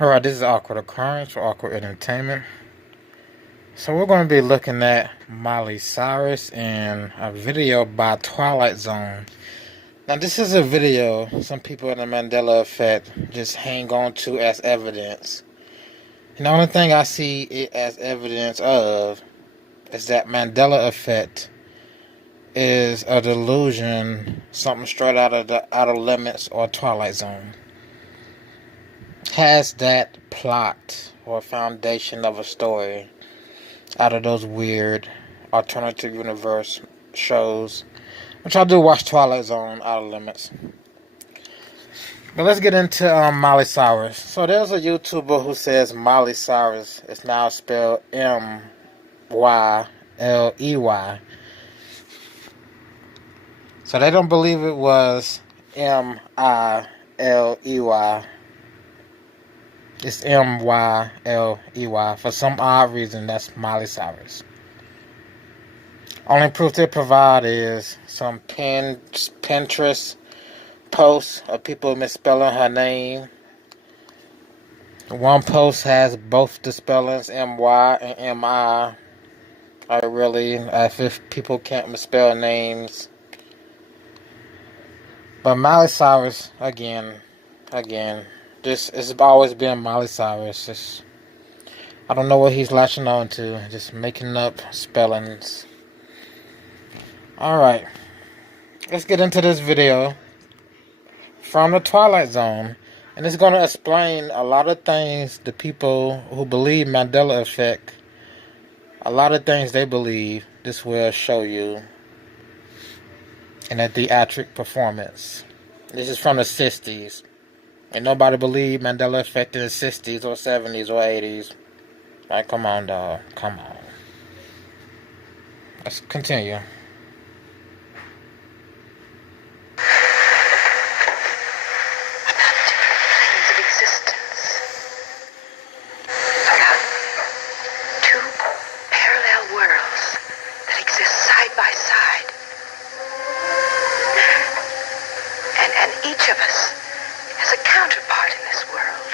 Alright, this is Awkward Occurrence for Awkward Entertainment. So we're going to be looking at Miley Cyrus and a video by Twilight Zone. Now this is a video some people in the Mandela effect just hang on to as evidence. And the only thing I see it as evidence of is that Mandela effect is a delusion, something straight out of the Outer Limits or Twilight Zone. Has that plot or foundation of a story out of those weird alternative universe shows, which I do watch Twilight Zone, Outer Limits. But let's get into Miley Cyrus. So there's a YouTuber who says Miley Cyrus is now spelled M-Y-L-E-Y. So they don't believe it was M-I-L-E-Y. It's M-Y-L-E-Y. For some odd reason, that's Miley Cyrus. Only proof they provide is some Pinterest posts of people misspelling her name. One post has both the spellings, M-Y and M-I. If people can't misspell names. But Miley Cyrus, again, this has always been Miley Cyrus. I don't know what he's latching on to. Just making up spellings. Alright. Let's get into this video from the Twilight Zone. And it's going to explain a lot of things the people who believe Mandela effect. A lot of things they believe this will show you in a theatric performance. This is from the 60s. And nobody believed Mandela effect in the 60s or 70s or 80s. Like, come on, dog. Come on. Let's continue. Each of us has a counterpart in this world.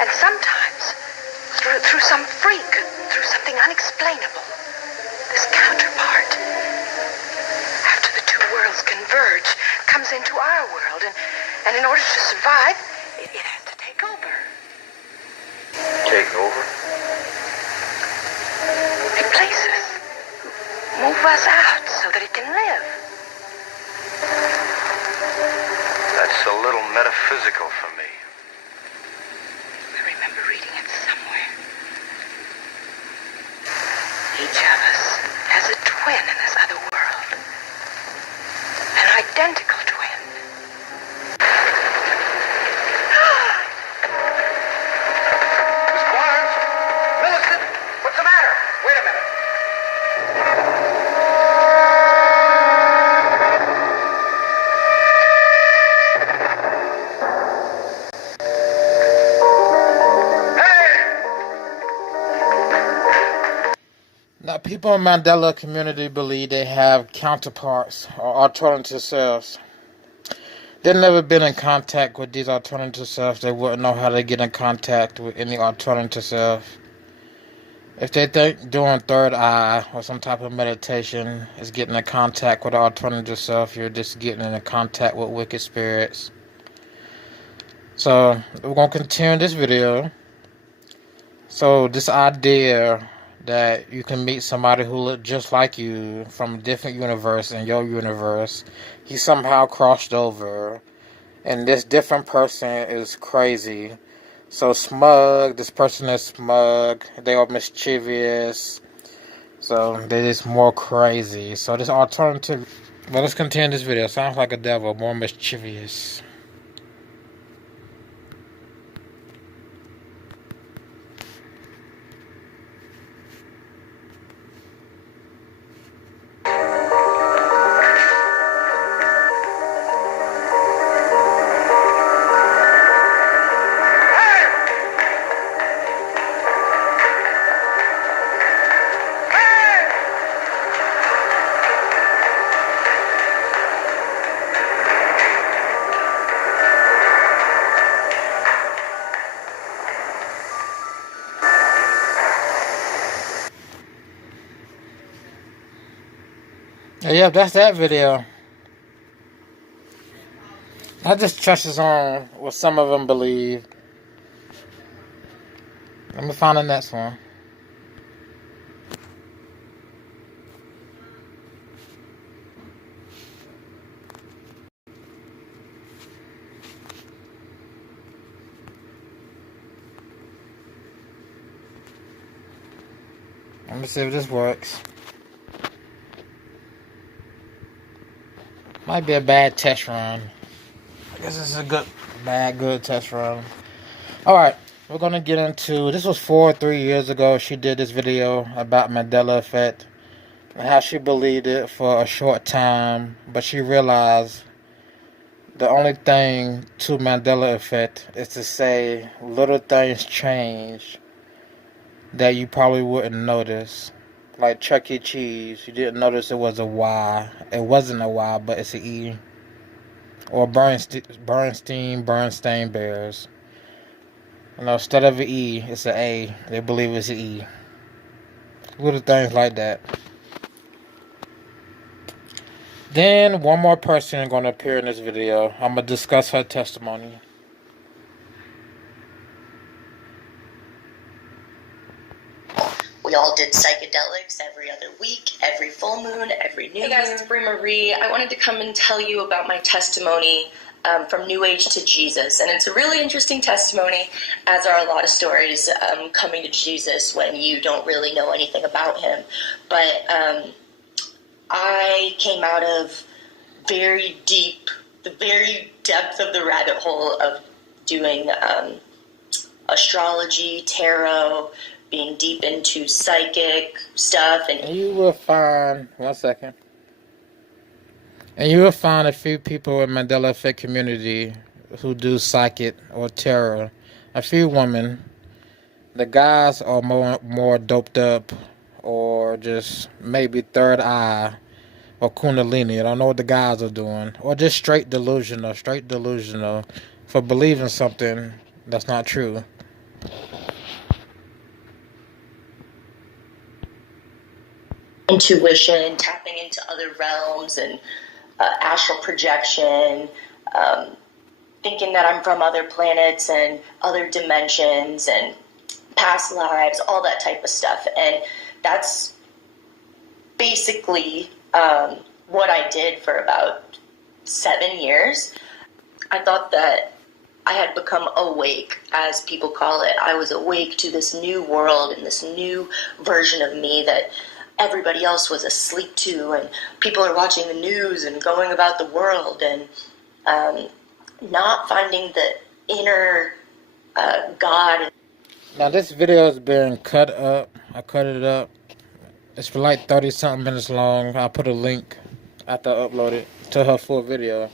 And sometimes, through some freak, through something unexplainable, this counterpart, after the two worlds converge, comes into our world. And in order to survive, it has to take over. Take over? Replace us. Move us out so that it can live. That's a little metaphysical for me. I remember reading it somewhere. Each of us has a twin in this other world. An identical twin. Miss Barnes? Millicent? What's the matter? Wait a minute. Now, people in Mandela community believe they have counterparts or alternative selves. They've never been in contact with these alternative selves. They wouldn't know how to get in contact with any alternative self. If they think doing third eye or some type of meditation is getting in contact with an alternative self, you're just getting in contact with wicked spirits. So, we're going to continue this video. So, this idea that you can meet somebody who look just like you from a different universe in your universe. He somehow crossed over. And this different person is crazy. So smug. This person is smug. They are mischievous. So they're just more crazy. So this alternative... Well, let's continue this video. Sounds like a devil. More mischievous. Yeah, that's that video. I just touches on what some of them believe. Let me find the next one. Let me see if this works. Might be a bad test run. I guess it's a good test run. Alright, we're gonna get into, this was 3 years ago. She did this video about Mandela effect and how she believed it for a short time, but she realized the only thing to Mandela effect is to say little things change that you probably wouldn't notice. Like Chuck E. Cheese, you didn't notice it was a Y. It wasn't a Y, but it's an E. Or Bernstein Bears. You know, instead of an E, it's an A. They believe it's an E. Little things like that. Then one more person is going to appear in this video. I'm going to discuss her testimony. We all did psychedelics every other week, every full moon, every new year. Hey guys, it's Brie Marie. I wanted to come and tell you about my testimony from New Age to Jesus. And it's a really interesting testimony, as are a lot of stories coming to Jesus when you don't really know anything about him. But I came out of the very depth of the rabbit hole of doing astrology, tarot, being deep into psychic stuff. And you will find, one second. And you will find a few people in Mandela Effect community who do psychic or tarot. A few women. The guys are more doped up or just maybe third eye or kundalini. I don't know what the guys are doing. Or just straight delusional for believing something that's not true. Intuition, tapping into other realms and astral projection, thinking that I'm from other planets and other dimensions and past lives, all that type of stuff. And that's basically what I did for about 7 years. I thought that I had become awake, as people call it. I was awake to this new world and this new version of me that everybody else was asleep to, and people are watching the news and going about the world and not finding the inner God. Now this video has been cut up. I cut it up. It's for like 30-something minutes long. I'll put a link after I upload it to her full video.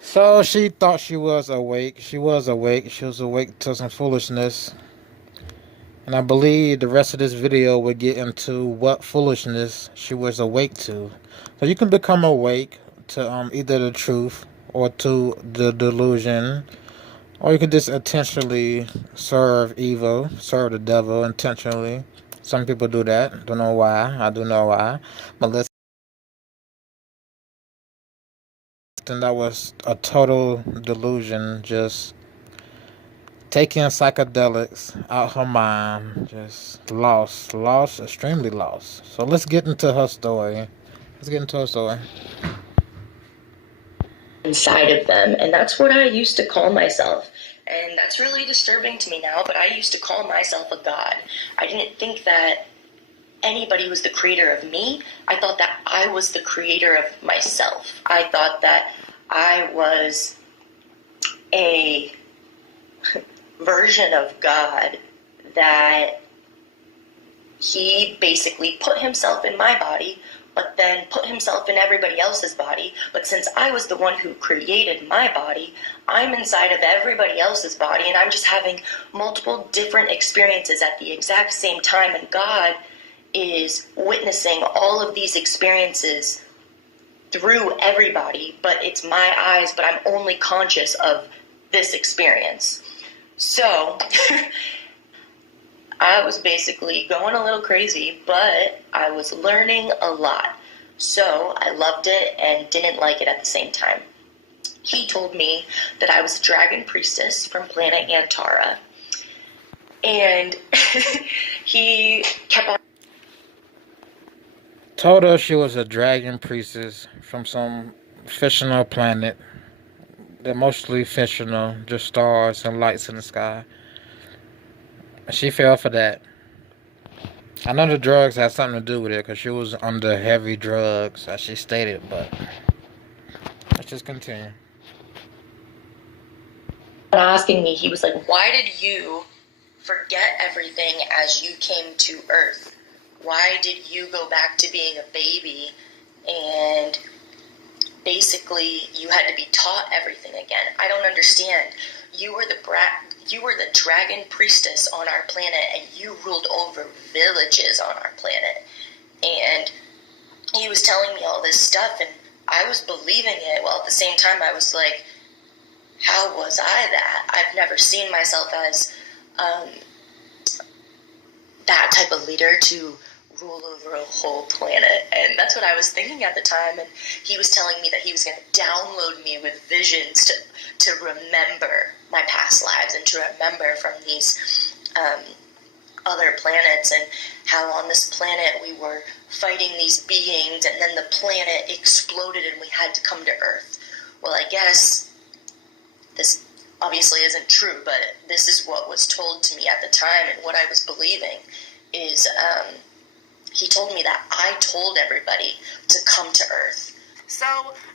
So she thought she was awake. She was awake. She was awake to some foolishness. And I believe the rest of this video will get into what foolishness she was awake to. So you can become awake to either the truth or to the delusion. Or you can just intentionally serve evil, serve the devil intentionally. Some people do that. Don't know why. I do know why. But listen, that was a total delusion. Just taking psychedelics out her mind, just lost, extremely lost. So let's get into her story. Inside of them, and that's what I used to call myself. And that's really disturbing to me now, but I used to call myself a god. I didn't think that anybody was the creator of me. I thought that I was the creator of myself. I thought that I was a version of God, that he basically put himself in my body, but then put himself in everybody else's body. But since I was the one who created my body, I'm inside of everybody else's body, and I'm just having multiple different experiences at the exact same time, and God is witnessing all of these experiences through everybody, but it's my eyes, but I'm only conscious of this experience. So I was basically going a little crazy, but I was learning a lot. So I loved it and didn't like it at the same time. He told me that I was a dragon priestess from planet Antara. And he kept on Told her she was a dragon priestess from some fictional planet. They're mostly fictional, just stars and lights in the sky. And she fell for that. I know the drugs had something to do with it because she was under heavy drugs, as she stated, but let's just continue. asking me, he was like, why did you forget everything as you came to Earth? Why did you go back to being a baby and basically you had to be taught everything again? I don't understand. You were the dragon priestess on our planet, and you ruled over villages on our planet. And he was telling me all this stuff, and I was believing it. Well, at the same time, I was like, how was I that? I've never seen myself as that type of leader to rule over a whole planet. And that's what I was thinking at the time. And he was telling me that he was going to download me with visions to remember my past lives and to remember from these other planets, and how on this planet we were fighting these beings, and then the planet exploded and we had to come to Earth. Well, I guess this obviously isn't true, but this is what was told to me at the time, and what I was believing is he told me that I told everybody to come to Earth. So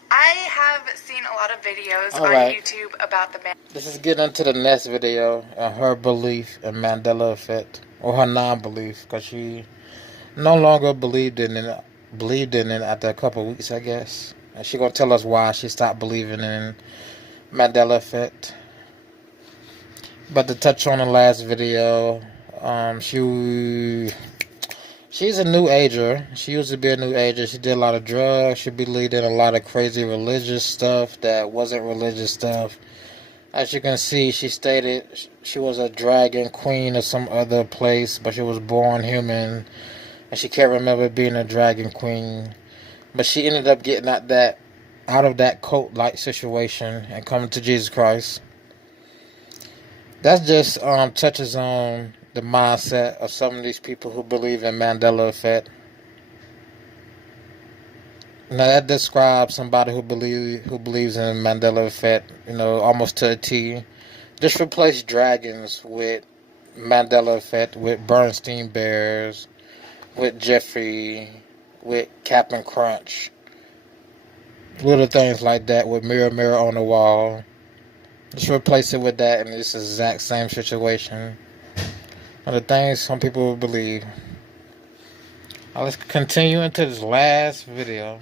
I have seen a lot of videos All on right. YouTube about the This is getting into the next video and her belief in Mandela effect, or her non-belief, because she no longer believed in it after a couple of weeks, I guess. And she gonna tell us why she stopped believing in Mandela effect. But to touch on the last video, she's a new ager. She used to be a new ager. She did a lot of drugs. She believed in a lot of crazy religious stuff that wasn't religious stuff. As you can see, she stated she was a dragon queen of some other place, but she was born human, and she can't remember being a dragon queen. But she ended up getting out of that cult-like situation and coming to Jesus Christ. That just touches on the mindset of some of these people who believe in Mandela effect. Now that describes somebody who believes in Mandela effect, almost to a T. Just replace dragons with Mandela effect, with Bernstein Bears, with Jeffrey, with Captain Crunch, little things like that, with Mirror Mirror on the Wall. Just replace it with that, and it's the exact same situation. And the things some people believe. Now let's continue into this last video.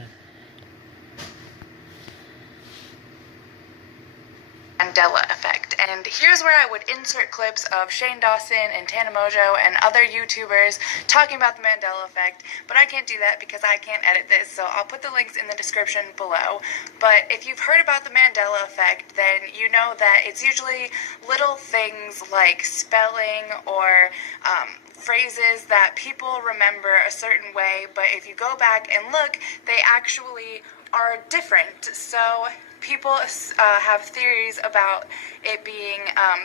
Mandela effect. And here's where I would insert clips of Shane Dawson and Tana Mojo and other YouTubers talking about the Mandela effect, but I can't do that because I can't edit this, so I'll put the links in the description below. But if you've heard about the Mandela effect, then you know that it's usually little things like spelling or phrases that people remember a certain way, but if you go back and look, they actually are different. So people have theories about it being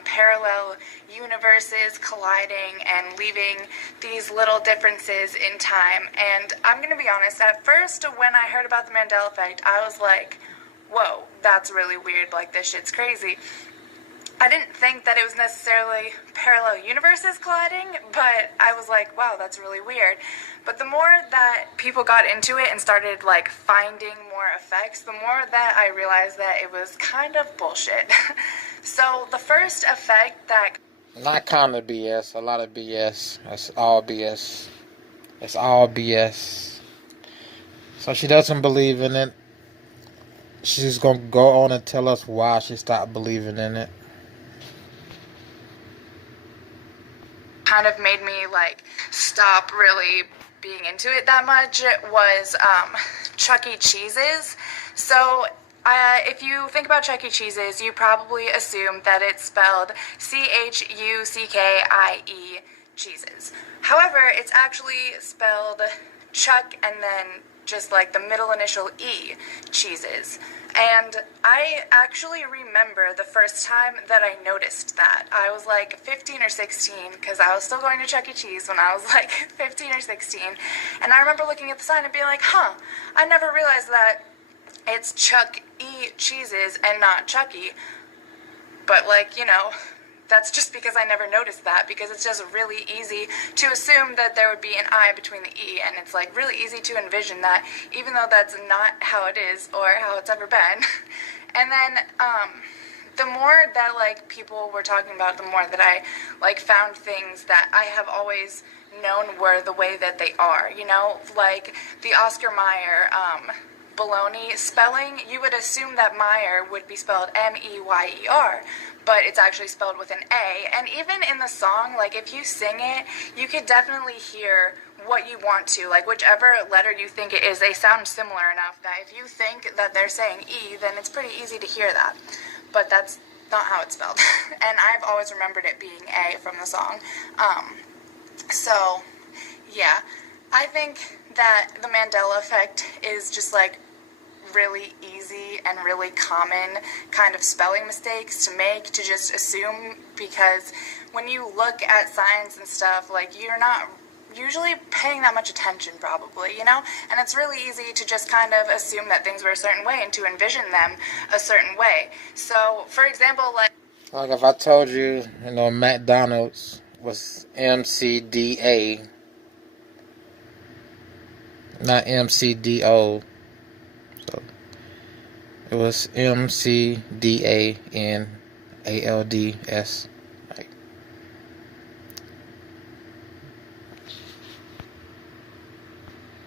parallel universes colliding and leaving these little differences in time. And I'm going to be honest, at first when I heard about the Mandela effect, I was like, whoa, that's really weird, like this shit's crazy. I didn't think that it was necessarily parallel universes colliding, but I was like, wow, that's really weird. But the more that people got into it and started like finding more effects, the more that I realized that it was kind of bullshit. So the first effect that... Not kind of BS, a lot of BS. That's all BS. It's all BS. So she doesn't believe in it. She's going to go on and tell us why she stopped believing in it. Kind of made me like stop really being into it that much was Chuck E. Cheese's. So if you think about Chuck E. Cheese's, you probably assume that it's spelled Chuckie Cheeses. However, it's actually spelled Chuck and then just like the middle initial E cheeses. And I actually remember the first time that I noticed that. I was like 15 or 16, because I was still going to Chuck E. Cheese when I was like 15 or 16. And I remember looking at the sign and being like, huh, I never realized that it's Chuck E. Cheeses and not Chucky. But like, you know, that's just because I never noticed that, because it's just really easy to assume that there would be an I between the E, and it's like really easy to envision that, even though that's not how it is or how it's ever been. And then the more that like people were talking about, the more that I like found things that I have always known were the way that they are, you know, like the Oscar Mayer baloney spelling. You would assume that Meyer would be spelled M-E-Y-E-R, but it's actually spelled with an A. And even in the song, like if you sing it, you could definitely hear what you want to, like whichever letter you think it is, they sound similar enough that if you think that they're saying E, then it's pretty easy to hear that. But that's not how it's spelled. And I've always remembered it being A from the song. So yeah, I think that the Mandela effect is just like really easy and really common kind of spelling mistakes to make, to just assume, because when you look at signs and stuff, like you're not usually paying that much attention probably, you know, and it's really easy to just kind of assume that things were a certain way and to envision them a certain way. So for example, like if I told you, you know, McDonald's was MCDA, not MCDO. So it was MCDANALDS. Right.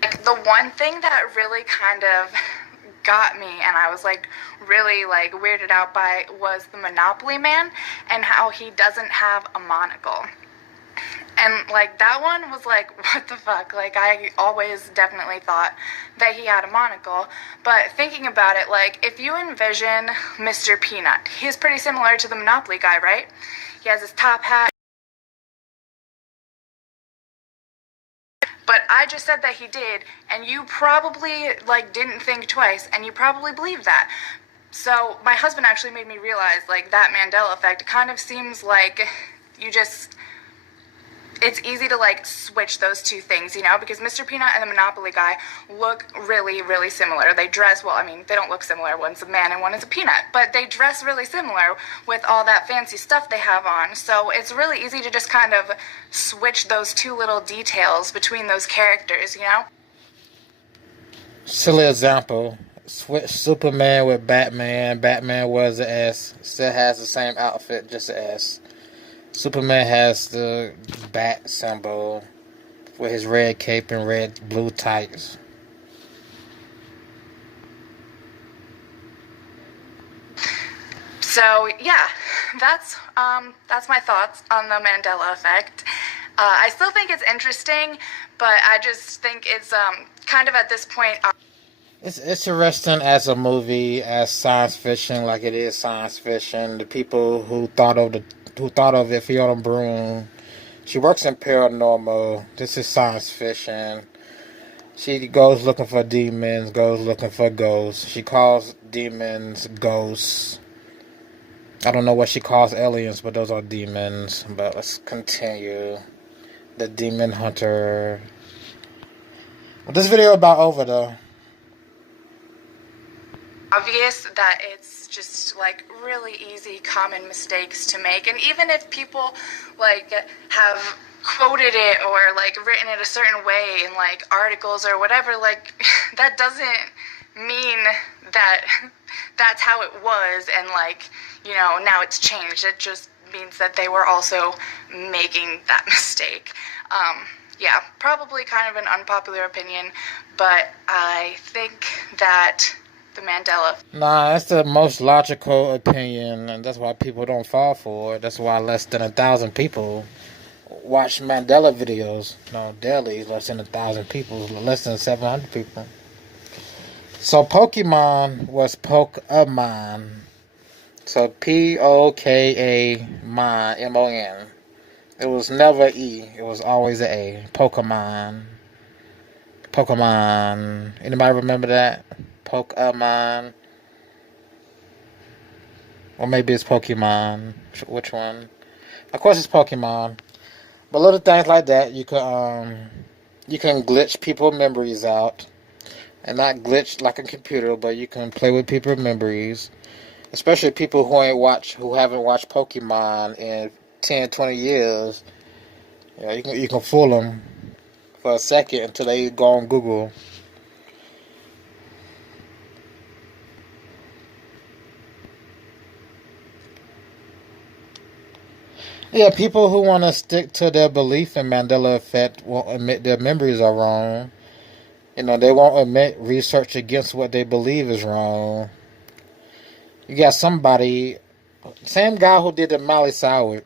Like the one thing that really kind of got me and I was like really like weirded out by was the Monopoly Man and how he doesn't have a monocle. And like that one was like, what the fuck? Like I always definitely thought that he had a monocle, but thinking about it, like if you envision Mr. Peanut, he's pretty similar to the Monopoly guy, right? He has his top hat. But I just said that he did, and you probably like didn't think twice, and you probably believed that. So my husband actually made me realize like that Mandela effect kind of seems like you just, it's easy to like switch those two things, you know, because Mr. Peanut and the Monopoly guy look really, really similar. They dress, well, I mean, they don't look similar. One's a man and one is a peanut, but they dress really similar with all that fancy stuff they have on. So it's really easy to just kind of switch those two little details between those characters, you know? Silly example. Switch Superman with Batman. Batman wears an S. Still has the same outfit, just an S. Superman has the bat symbol with his red cape and red blue tights. So yeah, that's my thoughts on the Mandela effect. I still think it's interesting, but I just think it's kind of at this point. It's interesting as a movie, as science fiction, like it is science fiction. The people who thought of it, Fiona Broom, she works in paranormal. This is science fiction. She goes looking for demons, goes looking for ghosts. She calls demons ghosts. I don't know what she calls aliens, but those are demons. But let's continue. The Demon Hunter. This video about over though. Obvious that it's just like really easy common mistakes to make, and even if people like have quoted it or like written it a certain way in like articles or whatever, like that doesn't mean that that's how it was and like, you know, now it's changed. It just means that they were also making that mistake. Yeah, probably kind of an unpopular opinion, but I think that the Mandela. Nah, that's the most logical opinion, and that's why people don't fall for it. That's why less than 1,000 people watch Mandela videos. No, daily, less than 1,000 people, less than 700 people. So Pokemon was Pokemon. So P-O-K-A-Mon, M-O-N. It was never E. It was always an A. Pokemon. Pokemon. Anybody remember that? Pokemon. Or maybe it's Pokemon. Which one? Of course it's Pokemon. But little things like that, you can glitch people's memories out. And not glitch like a computer, but you can play with people's memories. Especially people who haven't watched Pokemon in 10, 20 years. Yeah, you can fool them for a second until they go on Google. Yeah, people who want to stick to their belief in Mandela effect won't admit their memories are wrong. They won't admit research against what they believe is wrong. You got somebody, same guy who did the Miley Cyrus.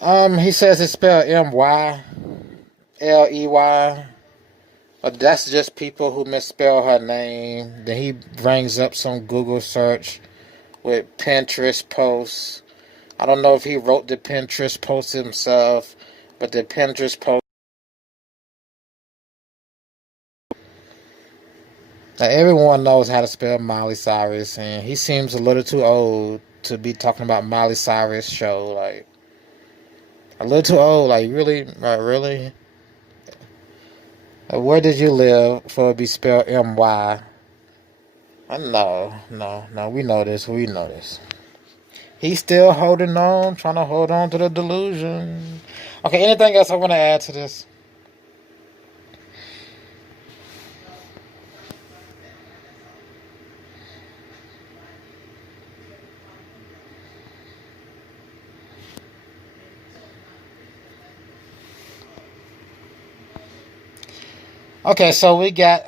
He says it's spelled Myley, but that's just people who misspell her name. Then he brings up some Google search with Pinterest posts. I don't know if he wrote the Pinterest post himself, but the Pinterest post. Now, everyone knows how to spell Miley Cyrus, and he seems a little too old to be talking about Miley Cyrus show. Like, a little too old. Like, really? Really? Where did you live for it to be spelled M-Y? No. We know this. He's still holding on, trying to hold on to the delusion. Okay, anything else I want to add to this? Okay, so we got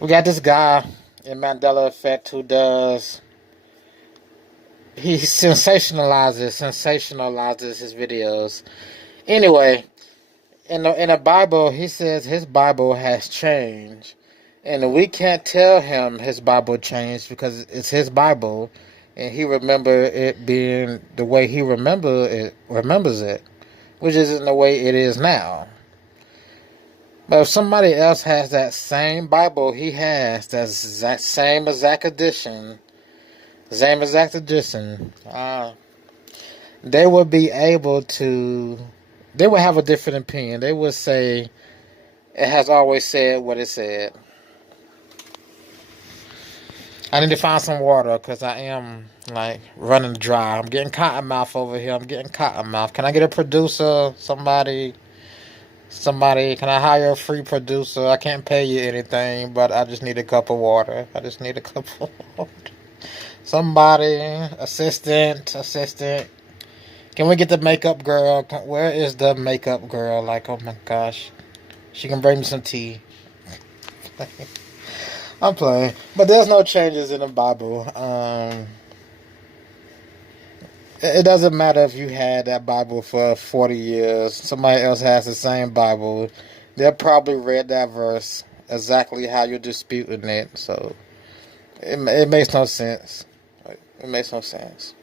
this guy in Mandela Effect who he sensationalizes his videos. Anyway, in the Bible, he says his Bible has changed, and we can't tell him his Bible changed because it's his Bible, and he remember it being the way he remembers it, which isn't the way it is now. But if somebody else has that same Bible he has, that's that same exact edition, they would be able to, they would have a different opinion. They would say, it has always said what it said. I need to find some water because I am, like, running dry. I'm getting cotton mouth over here. Can I get a producer? Somebody, can I hire a free producer? I can't pay you anything, but I just need a cup of water. Somebody, assistant. Can we get the makeup girl? Where is the makeup girl? Like, oh my gosh. She can bring me some tea. I'm playing. But there's no changes in the Bible. It doesn't matter if you had that Bible for 40 years. Somebody else has the same Bible. They'll probably read that verse exactly how you're disputing it. So it makes no sense. It makes no sense.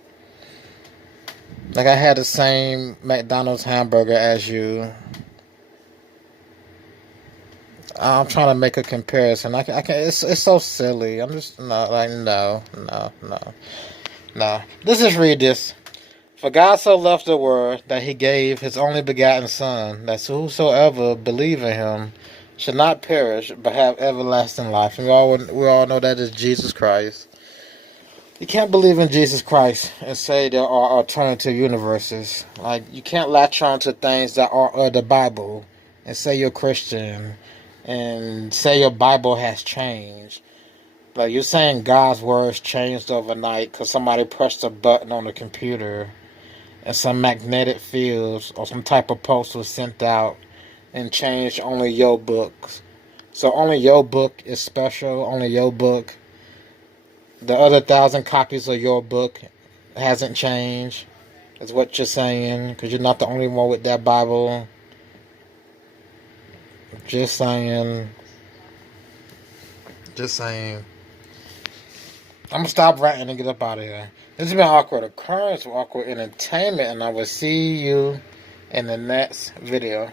Like, I had the same McDonald's hamburger as you. I'm trying to make a comparison. I can. It's so silly. I'm just not like no. Let's just read this. For God so loved the world that he gave his only begotten Son, that whosoever believe in him should not perish but have everlasting life. And we all know that is Jesus Christ. You can't believe in Jesus Christ and say there are alternative universes. Like, you can't latch on to things that are the Bible and say you're Christian and say your Bible has changed. Like, you're saying God's words changed overnight because somebody pressed a button on the computer and some magnetic fields or some type of post was sent out and changed only your books. So only your book is special, only your book. The other 1,000 copies of your book hasn't changed, is what you're saying, because you're not the only one with that Bible. Just saying. I'm going to stop ranting and get up out of here. This has been Awkward Occurrence with Awkward Entertainment, and I will see you in the next video.